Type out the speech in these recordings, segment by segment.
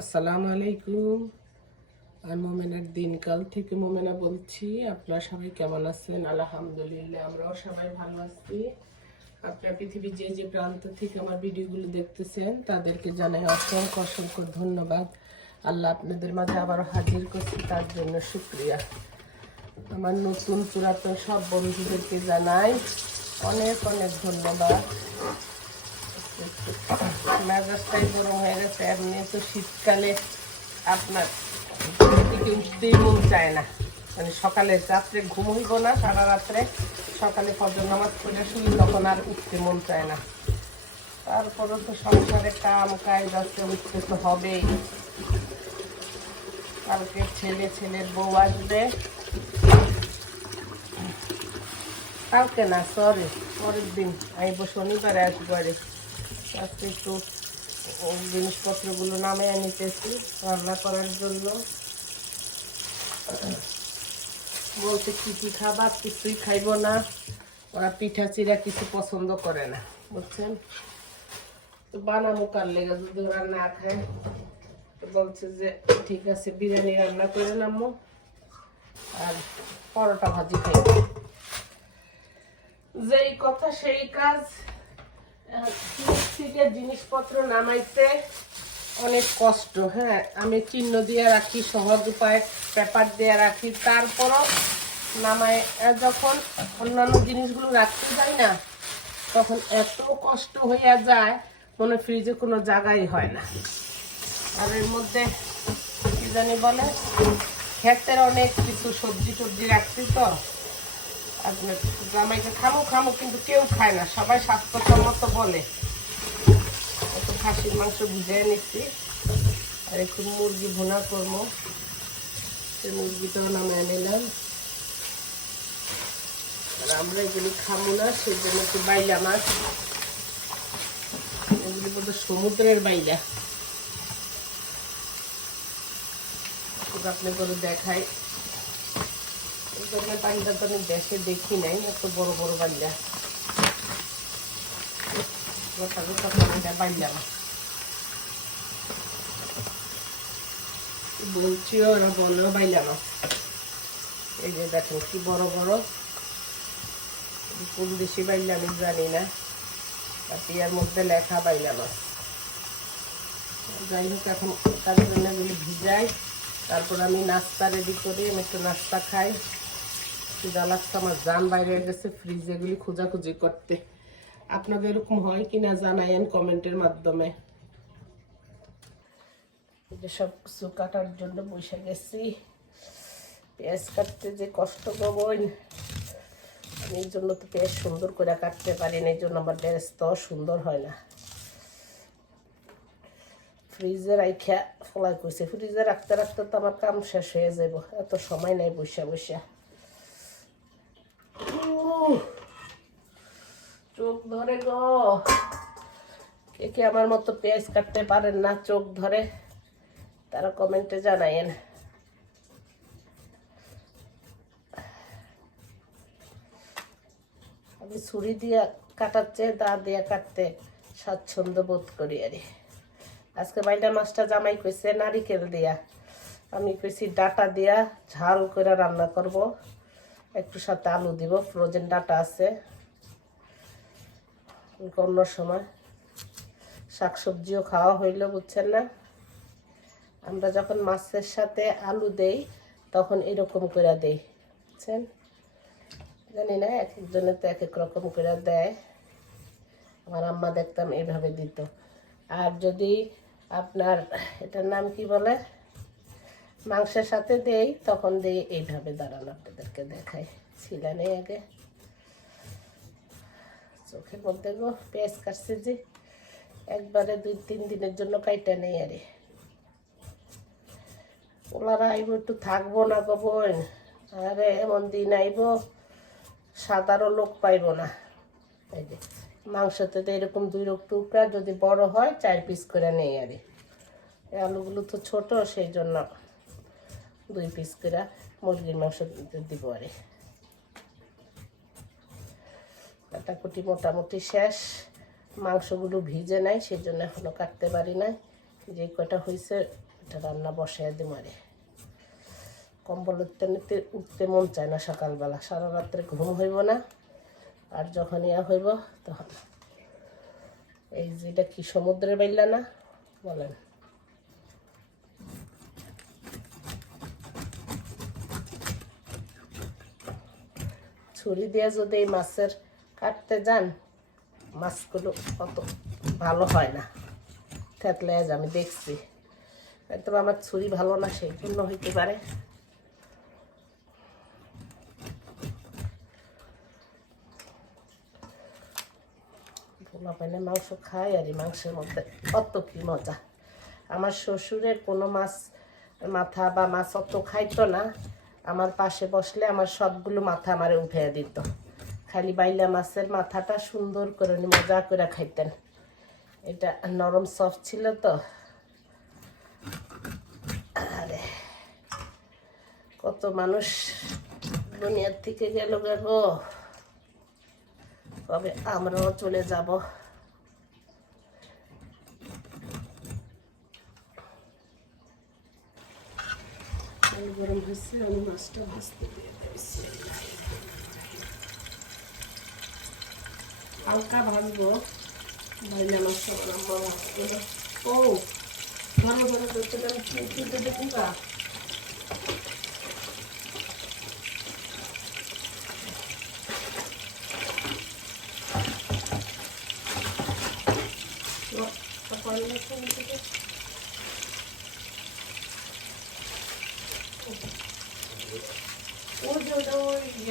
আসসালামু আলাইকুম। আমি মোমেনার দিনকাল থেকে মোমেনা বলছি, আপনারা সবাই কেমন আছেন? আলহামদুলিল্লাহ, আমরাও সবাই ভালো আছি। আপনারা পৃথিবীর যে যে প্রান্ত থেকে আমার ভিডিওগুলো দেখতেছেন, তাদেরকে জানাই অসংখ্য অসংখ্য ধন্যবাদ। আল্লাহ আপনাদের মাঝে আবারও হাজির করছি, তার জন্য শুক্রিয়া। আমার নতুন পুরাতন সব বন্ধুদেরকে জানাই অনেক অনেক ধন্যবাদ। মেজাজটাই গরম হয়ে গেছে এমনি তো শীতকালে আপনার থেকে উঠতেই মন চায় না। মানে সকালে রাত্রে ঘুম হইব না, সারা রাত্রে সকালে ফজর নামাজ পড়ে শুই, তখন আর উঠতে মন চায় না। তারপরে তো সংসারে কাম, কাজ আছে, উঠতে তো হবেই। কালকে ছেলে, ছেলের বউ আসবে। কালকে না, সরি, পরের দিন, আইব শনিবারে আসব আরে আজকে একটু জিনিসপত্রগুলো নামে নিতেছি, রান্না করার জন্য। বলতে কি কি খাবার কিছুই খাইব না। ওরা পিঠা চিরা কিছু পছন্দ করে না। বুঝছেন? তো বানাবো কার লেগে? যদি ওরা না খায়, তো বলছে যে, ঠিক আছে, বিরিয়ানি রান্না করে নামো আর পরোটা ভাজি খাইব। যেই কথা, সেই কাজ। জিনিসপত্র নামাইতে অনেক কষ্ট হ্যাঁ। আমি চিহ্ন দিয়ে রাখি সহজ উপায় পেপার দিয়ে রাখি। তারপরও আহ, যখন অন্যান্য জিনিসগুলো রাখতে যাই না তখন এত কষ্ট হইয়া যায় মনে ফ্রিজে কোনো জায়গাই হয় না। আর এর মধ্যে কি জানি বলে ক্ষেতের অনেক কিছু সবজি টবজি রাখছি তো। জামাইকে খামো খামো, কিন্তু কেউ খায় না। সবাই স্বাস্থ্যসম্মত বলে। একটু খাসির মাংস ভিজিয়ে নিচ্ছি। আর একটু মুরগি ভুনা করব। সেই মুরগিটাও নামিয়ে নিলাম। আর আমরা এগুলি খাব না সেই জন্য একটু বাইলা মাছ। এগুলি বোধ সমুদ্রের বাইলা। একটু আপনি করে দেখাই। আমি বলছি ওরা এই যে দেখেন কি বড় বড়। কোন দেশি আমি জানি না। ইয়ার মধ্যে লেখা বাইলা মাছ যাই হোক, এখন তার জন্য এগুলি ভিজাই। তারপর আমি নাস্তা রেডি করি, আমি একটু নাস্তা খাই। খিদা লাগছে আমার জান বাইরে গেছে ফ্রিজ এগুলি খোঁজাখুঁজি করতে। আপনাদের এরকম হয় কিনা জানাইন কমেন্টের মাধ্যমে। সব কিছু কাটার জন্য বসে গেছি। পেঁয়াজ কাটতে যে কষ্ট আমি এই জন্য তো পেঁয়াজ সুন্দর করে কাটতে পারি না, এই জন্য আমার ড্রেস তো সুন্দর হয় না। ফ্রিজে রাইখা ফলাই করছে ফ্রিজে রাখতে রাখতে তো আমার কাম শেষ হয়ে যাব এত সময় নাই বসে বসে। চোখ ধরে গো। কে কে আমার মতো পেঁয়াজ কাটতে পারেন না চোখ ধরে, তারা কমেন্টে জানাইন আমি ছুরি দিয়ে কাটাচ্ছে, দা দিয়ে কাটতে স্বাচ্ছন্দ্য বোধ করি আরে। আজকে বাইটা মাছটা জামাই কইছে নারিকেল দিয়া। আমি কইছি ডাটা দিয়া ঝাল করে রান্না করব। একটু সাথে আলু দিব ফ্রোজেন ডাটা আছে। অন্য সময়। শাকসবজিও খাওয়া হইল, বুঝছেন না? আমরা যখন মাছের সাথে আলু দেই, তখন এরকম করে দেই, বুঝছেন? জানি না এক একজনের তো এক এক রকম করে দেয়। আমার আম্মা দেখতাম এইভাবে দিত। আর যদি আপনার, এটার নাম কি বলে? মাংসের সাথে দেই, তখন দেই, এইভাবে দাঁড়ানো আপনাদেরকে দেখাই। ছিলানে আগে। চোখের মধ্যে গো, পেঁয়াজ কাটছে যে। একবারে দুই তিন দিনের জন্য কাইটা নেই আরে। ওলারা আইব, একটু থাকব না গো আরে এমন দিন আইব সাদারও লোক পাইব না। এই যে, মাংসতে তো এরকম দুই রোগ টুকরা, যদি বড় হয়, চার পিস করে নেই আরে। আলুগুলো তো ছোট, সেই জন্য দুই পিস করে মুরগির মাংস দিব আরে। কাটাকুটি মোটামুটি শেষ। মাংসগুলো ভিজে নাই সেই জন্য এখনও কাটতে পারি না যে কয়টা হয়েছে এটা রান্না বসাই মারে কম্বল উঠতে নিতে উঠতে মন চায় না সকালবেলা, সারা রাত্রে ঘুম হইব না। আর যখন ইয়া হইব, তখন এই যেটা কি সমুদ্রে বাইলা না? বলেন। ছুরি দিয়ে যদি এই মাছের কাটতে যান, মাছগুলো অত ভালো হয় না। থেতলে আজ আমি দেখছি। হয়তো আমার ছুরি ভালো না সেই জন্য হইতে পারে। মাংস খাই আর মাংসের মধ্যে অত কি মজা। আমার শ্বশুরের কোনো মাছ মাথা বা মাছ অত খাইতো না। আমার পাশে বসলে আমার সবগুলো মাথা আমারে উঠে দিত। খালি বাইলা মাছের মাথাটা সুন্দর করে মজা করে খাইতেন। এটা নরম সফট ছিল তো। আরে, কত মানুষ দুনিয়ার থেকে গেল গো। কবে আমরাও চলে যাব? তেল গরম হয়েছে আমি মাছটা ভাজতে দিয়ে দিয়েছি। হালকা ভাজবো বাইলে মাছটা লম্বা ভাজবো ও ভালো করে করতে গেলে কিন্তু দেখুন না ওই যে ওটা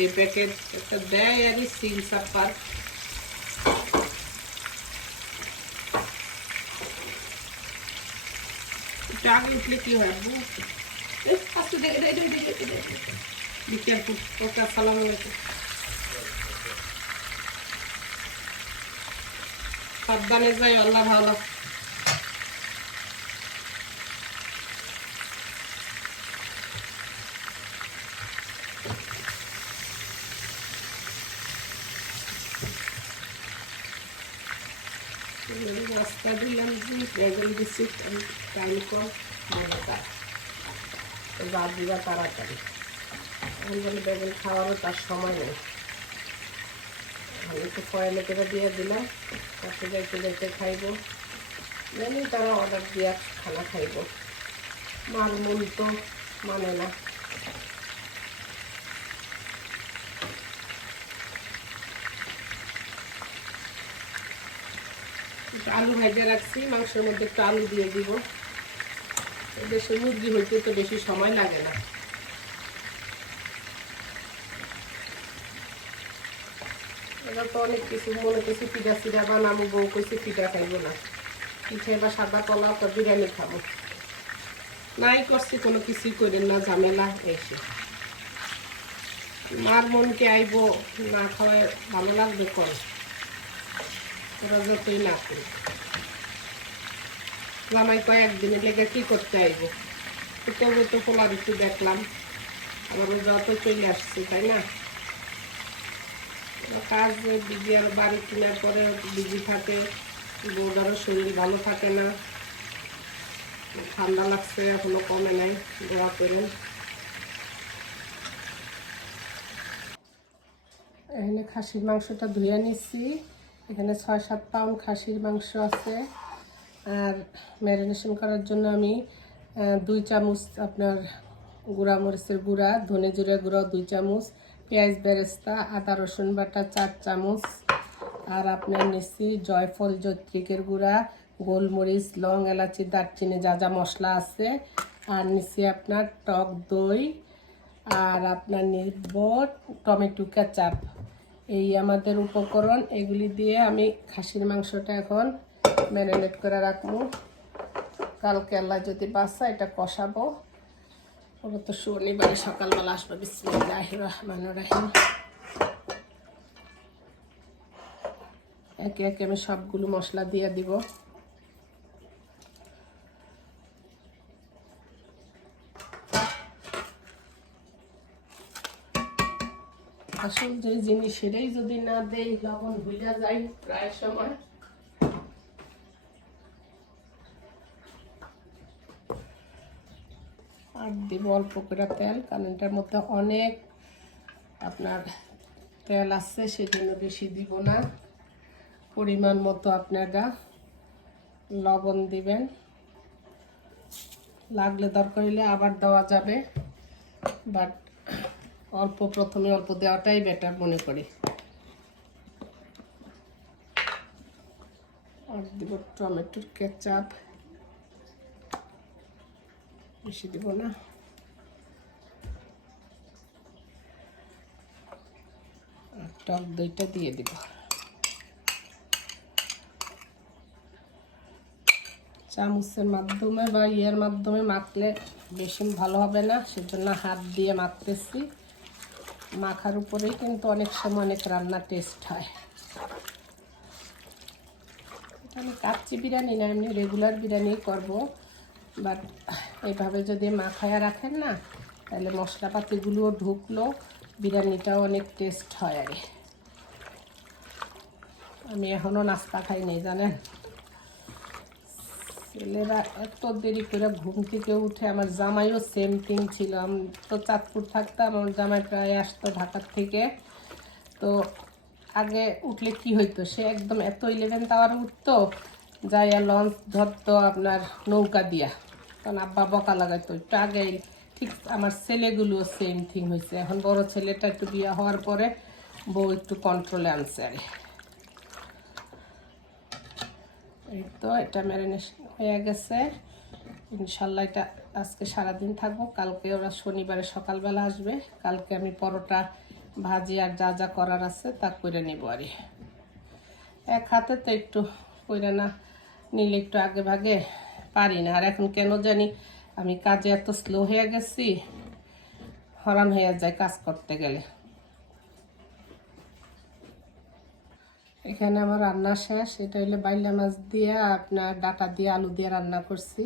এই প্যাকেট একটা দেয় আর সিল সাপার একটু আগে উঠলে কি হয় আব্বু? এই, আস্তে দেখে দেখে দেখে দেখে দেখে বি কেয়ারফুল ওকে আসসালামু আলাইকুম। সাবধানে যাই আল্লাহ ভালো। রাস্তা দিলাম বেগুন দিচ্ছি টাইম কম মজা বাদিরা তাড়াতাড়ি আমি বলি বেগুন খাওয়ারও তার সময় নেই আমি একটু ফয়েলে করে দিয়ে দিলাম তাকে যাইতে যাইতে খাইব। জানি তারা অর্ডার দিয়ে খানা খাইব। মার মন তো মানে না। আলু ভেজে রাখছি, মাংসের মধ্যে একটু আলু দিয়ে দিব। দেশে মুরগি হইতে তো বেশি সময় লাগে না। এবার তো অনেক কিছু মনে করছি, পিঠা ফিরা বানাবো, বউ কইছে পিঠা খাইবো না। পিঠে বা সাদা কলা, তো বিরিয়ানি খাব। নাই করছি, কোনো কিছুই করেন না, ঝামেলা এসে মার মনকে আইব, না খাওয়ায় ভালো লাগবে করে ওরা যতই না করি জামাই কয়েকদিনের লেগে কি করতে আইব তো তবু তো পোলার একটু দেখলাম। আবার ও যত চলে আসছে, তাই না? কাজ বিজি আর বাড়ি কেনার পরে বিজি থাকে বউদারও শরীর ভালো থাকে না। ঠান্ডা লাগছে, এখনও কমে নাই, দোয়া করেন। এখানে খাসির মাংসটা ধুয়ে নিচ্ছি। এখানে ছয় সাত পাউন্ড খাসির মাংস আছে। আর ম্যারিনেশন করার জন্য আমি দুই চামচ আপনার গুঁড়া মরিচের গুঁড়া, ধনে জিরে গুঁড়া, দুই চামচ, পেঁয়াজ বেরেস্তা, আদা রসুন বাটা, চার চামচ, আর আপনার নিচ্ছি জয়ফল জৈত্রিকের গুঁড়া, গোলমরিচ, লং, এলাচি, দারচিনি, যা যা মশলা আছে। আর নিচ্ছি আপনার টক দই, আর আপনার নিব টমেটো কেচাপ। এই আমাদের উপকরণ, এগুলি দিয়ে আমি খাসির মাংসটা এখন ম্যারিনেট করে রাখব। কালকে আল্লাহ যদি বাসা এটা কষাবো। ওরা তো শনিবারে সকালবেলা আসবে। বিসমিল্লাহ রহমান রাহিম। একে একে আমি সবগুলো মশলা দিয়ে দিব। আসল যে জিনিস সেটাই যদি না দেই, লবণ ভুলে যাই প্রায় সময়। আর দিব অল্প করে তেল, কারণ এটার মধ্যে অনেক আপনার তেল আছে, সেজন্য বেশি দিব না। পরিমাণ মতো আপনারা লবণ দিবেন। লাগলে দরকার হলে আবার দেওয়া যাবে বাট অল্প প্রথমে অল্প দেওয়াটাই বেটার মনে করি। আর দিব টমেটোর কেচাপ। বেশি দিব না। টক দইটা দিয়ে দিব। চামচের মাধ্যমে বা ইয়ের মাধ্যমে মাখলে বেশি ভালো হবে না, সেজন্য হাত দিয়ে মাখতেছি। মাখার উপরেই কিন্তু অনেক সময় অনেক রান্না টেস্ট হয়। আমি কাচ্চি বিরিয়ানি না, এমনি রেগুলার বিরিয়ানি করব। বাট এইভাবে যদি মাখায়া রাখেন না, তাহলে মশলাপাতিগুলোও ঢুকলো, বিরিয়ানিটাও অনেক টেস্ট হয় আরে। আমি এখনও নাস্তা খাইনি জানেন? ছেলেরা এত দেরি করে ঘুম থেকে উঠে, আমার জামাইও সেম থিং ছিল। আমি তো চাঁদপুর থাকতাম, আমার জামাই প্রায় আসতো ঢাকার থেকে। তো আগে উঠলে কি হইতো? সে একদম এত ইলেভেন আওয়ার উঠতো যাইয়া লঞ্চ ধরতো আপনার নৌকা দিয়া। কারণ আব্বা বকা লাগাইতো, একটু আগে ঠিক আমার ছেলেগুলো সেম থিং হয়েছে এখন বড় ছেলেটা একটু বিয়ে হওয়ার পরে বউ একটু কন্ট্রোলে আনছে আরে। এই তো এটা ম্যারিনেশন হয়ে গেছে। ইনশাল্লাহ এটা আজকে সারাদিন থাকব। কালকে ওরা শনিবারে সকালবেলা আসবে। কালকে আমি পরোটা, ভাজি আর যা যা করার আছে তা করে নিব আরে। এক হাতে তো একটু করে না নিলে একটু আগে ভাগে পারি না। আর এখন কেন জানি আমি কাজে এত স্লো হয়ে গেছি হরান হয়ে যায় কাজ করতে গেলে। এখানে আমার রান্না শেষ, এটা হইলে বাইলা মাছ দিয়ে, আপনার ডাটা দিয়ে আলু দিয়ে রান্না করছি।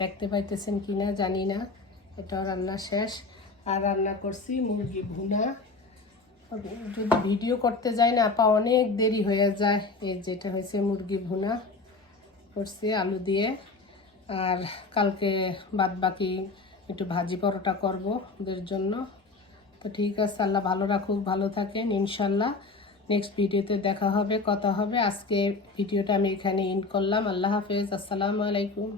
দেখতে পাইতেছেন কি না জানি না, এটাও রান্না শেষ। আর রান্না করছি মুরগি ভুনা। যদি ভিডিও করতে যাই না আপা অনেক দেরি হয়ে যায়। এই যেটা হয়েছে মুরগি ভুনা। করছি আলু দিয়ে। আর কালকে বাদ বাকি একটু ভাজি পরোটা করব ওদের জন্য। তো ঠিক আছে, আল্লাহ ভালো রাখুক, ভালো থাকেন, ইনশাল্লাহ। নেক্সট ভিডিওতে দেখা হবে, কথা হবে। আজকে ভিডিওটা আমি এখানে ইন করলাম। আল্লাহ হাফেজ, আসসালামু আলাইকুম।